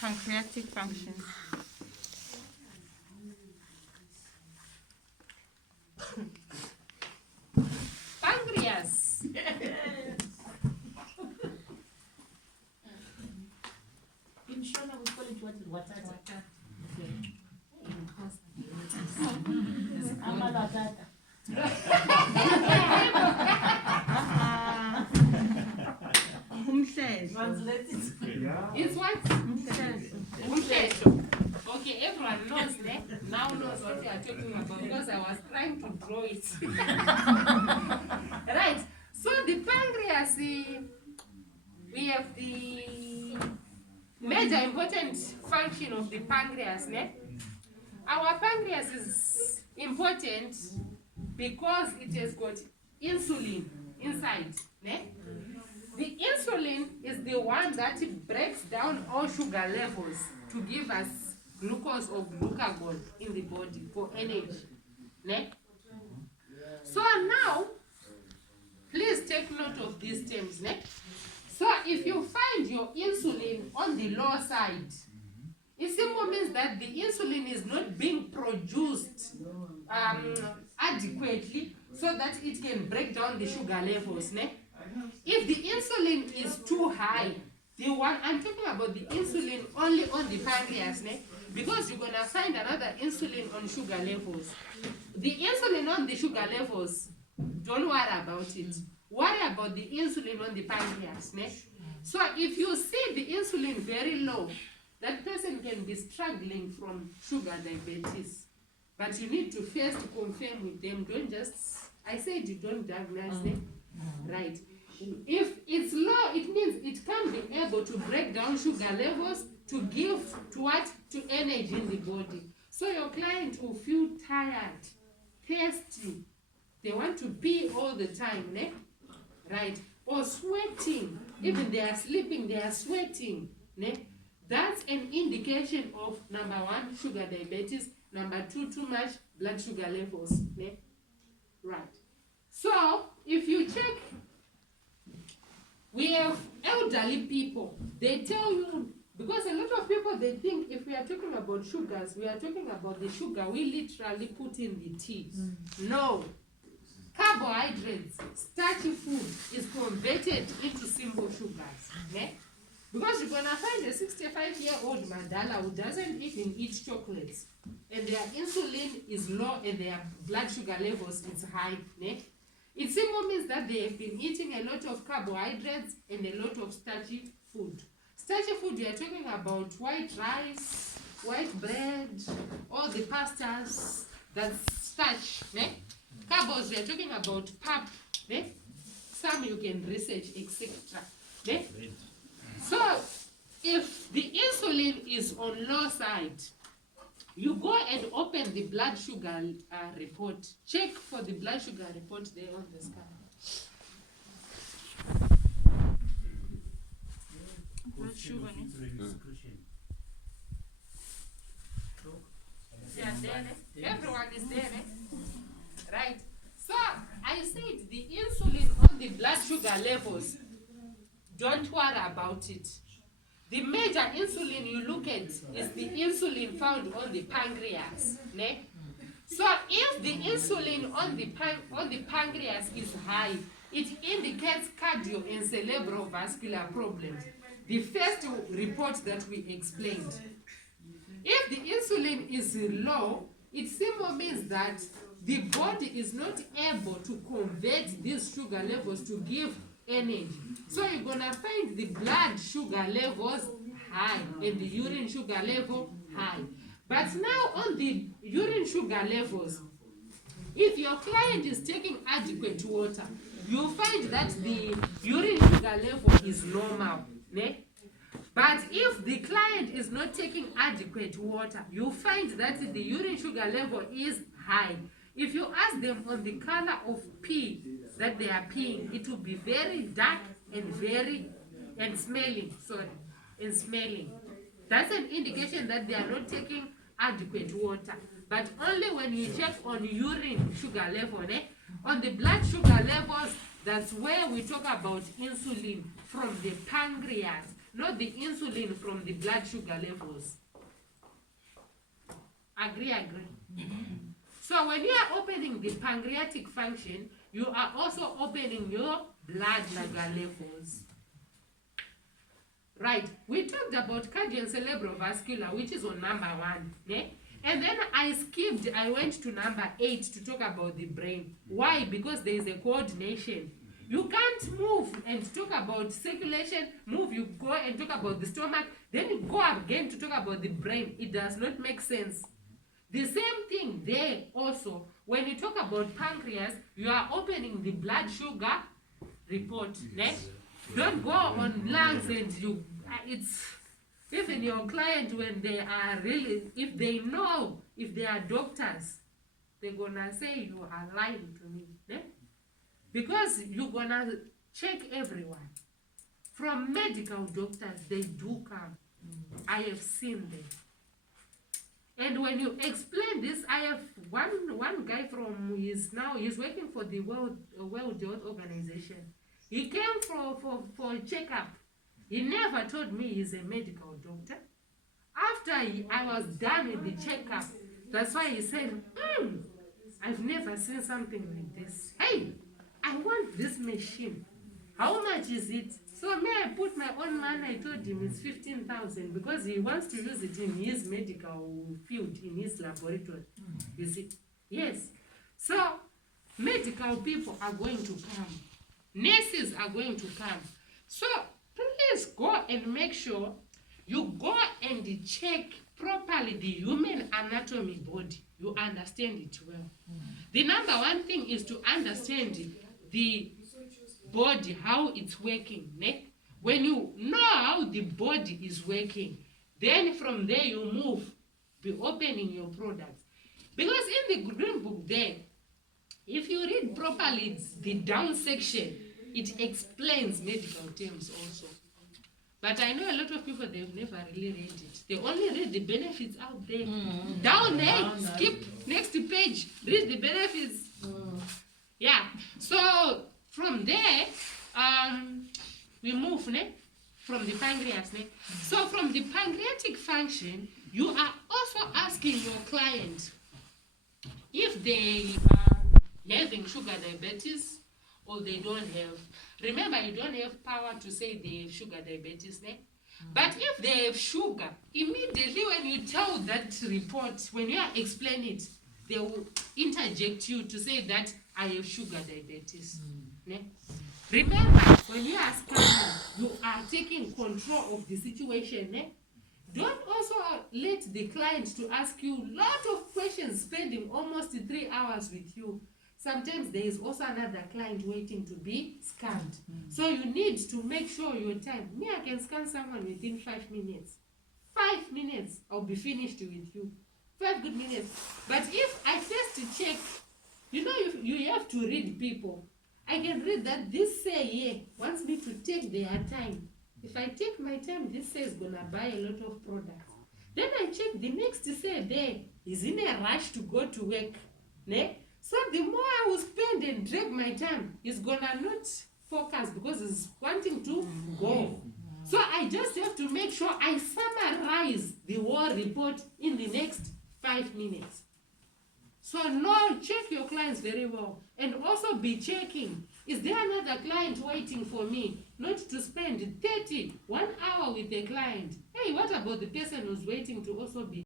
Pancreatic function. Pancreas. In Shona we call it what? Watata. Okay. Amalatata. Translate it. It's what? Umshesho. Okay, everyone knows that. Now knows what we are talking about because I was trying to draw it. Right. So the pancreas, we have the major important function of the pancreas. Ne? Our pancreas is important because it has got insulin inside. Ne? The insulin is the one that breaks down all sugar levels to give us glucose or glucagon in the body for energy. Ne? So now, please take note of these terms. Ne? So if you find your insulin on the low side, it simply means that the insulin is not being produced adequately so that it can break down the sugar levels. Ne? If the insulin is too high, the one I'm talking about the insulin only on the pancreas, ne? Because you're gonna find another insulin on sugar levels. The insulin on the sugar levels, don't worry about it. Worry about the insulin on the pancreas. Ne? So if you see the insulin very low, that person can be struggling from sugar diabetes. But you need to first confirm with them. Don't just, I said you don't diagnose them. Right. If it's low, it means it can't be able to break down sugar levels to give to what? To energy in the body. So your client will feel tired, thirsty. They want to pee all the time, ne? Right? Or sweating. Even they are sleeping, they are sweating. Ne? That's an indication of number one, sugar diabetes. Number two, too much blood sugar levels. Ne? Right. So if you check, we have elderly people. They tell you, because a lot of people, they think if we are talking about sugars, we are talking about the sugar we literally put in the tea. No. Carbohydrates, starchy food is converted into simple sugars. Okay? Because you're going to find a 65-year-old Mandala who doesn't even eat chocolates, and their insulin is low and their blood sugar levels is high. Ne? It simply means that they have been eating a lot of carbohydrates and a lot of starchy food. Starchy food, we are talking about white rice, white bread, all the pastas, that's starch. Ne? Carbs, we are talking about pap. Ne? Some you can research, etc. Ne? So, if the insulin is on low side, you go and open the blood sugar report. Check for the blood sugar report there on the scan. Blood sugar. Yeah, there. Everyone is there. Right. So, I said the insulin on the blood sugar levels, don't worry about it. The major insulin you look at is the insulin found on the pancreas. Ne? So if the insulin on the pancreas is high, it indicates cardio and cerebral vascular problems. The first report that we explained. If the insulin is low, it simply means that the body is not able to convert these sugar levels to give energy. So you're gonna find the blood sugar levels high and the urine sugar level high. But now on the urine sugar levels, if your client is taking adequate water, you'll find that the urine sugar level is normal. Ne? But if the client is not taking adequate water, you'll find that the urine sugar level is high. If you ask them on the color of pee that they are peeing, it will be very dark and smelling. That's an indication that they are not taking adequate water. But only when you check on urine sugar level, on the blood sugar levels, that's where we talk about insulin from the pancreas. not the insulin from the blood sugar levels. Agree. So when you are opening the pancreatic function, you are also opening your blood sugar levels. Right, we talked about cardio and cerebrovascular, which is on number 1. Ne? And then I went to number 8 to talk about the brain. Why? Because there is a coordination. You can't move and talk about circulation, you go and talk about the stomach, then you go again to talk about the brain. It does not make sense. The same thing there also. When you talk about pancreas, you are opening the blood sugar report. Ne? Don't go on lungs and it's even your client, when they are really, if they are doctors, they're gonna say you are lying to me. Ne? Because you're gonna check everyone. From medical doctors, they do come. I have seen them. And when you explain this, I have one guy from he's working for the World Health Organization. He came for a checkup. He never told me he's a medical doctor. After I was done with the checkup, that's why he said, I've never seen something like this. Hey, I want this machine. How much is it? So may I put my own money? I told him it's 15,000 because he wants to use it in his medical field, in his laboratory. You see? Yes. So medical people are going to come. Nurses are going to come. So please go and make sure you go and check properly the human anatomy body. You understand it well. The number 1 thing is to understand the body, how it's working. Ne? When you know how the body is working, then from there you move, be opening your products. Because in the green book there, if you read properly, it's the down section, it explains medical terms also. But I know a lot of people, they've never really read it. They only read the benefits out there. Down there, skip next page, read the benefits. Yeah. So from there, we move from the pancreas. So from the pancreatic function, you are also asking your client if they are having sugar diabetes or they don't have. Remember, you don't have power to say they have sugar diabetes. But if they have sugar, immediately when you tell that report, when you explain it, they will interject you to say that I have sugar diabetes. Remember, when you are scanning, you are taking control of the situation. Don't also let the client to ask you a lot of questions, spending almost 3 hours with you. Sometimes there is also another client waiting to be scanned. So you need to make sure your time. Me, I can scan someone within 5 minutes. 5 minutes, I'll be finished with you. 5 good minutes. But if I first check, you have to read people. I can read that this say wants me to take their time. If I take my time, this say is gonna buy a lot of products. Then I check the next say there is in a rush to go to work. So the more I will spend and drag my time, he's gonna not focus because he's wanting to go. So I just have to make sure I summarize the whole report in the next 5 minutes. So now check your clients very well. And also be checking, is there another client waiting for me? Not to spend 1 hour with the client. Hey, what about the person who's waiting to also be